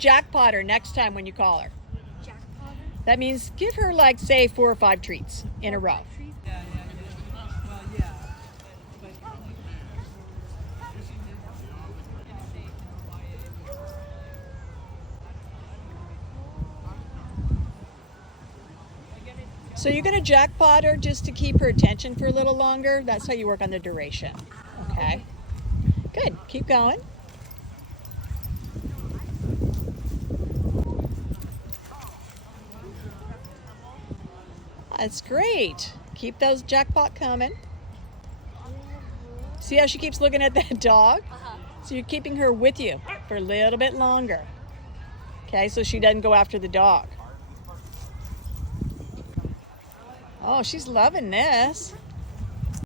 jackpot her next time when you call her. Jackpot her? That means give her, like, say 4 or 5 treats in a row. Well, yeah. So you're going to jackpot her just to keep her attention for a little longer. That's how you work on the duration. Okay. Good. Keep going. That's great. Keep those jackpot coming. See how she keeps looking at that dog? So you're keeping her with you for a little bit longer. Okay, so she doesn't go after the dog. Oh, she's loving this.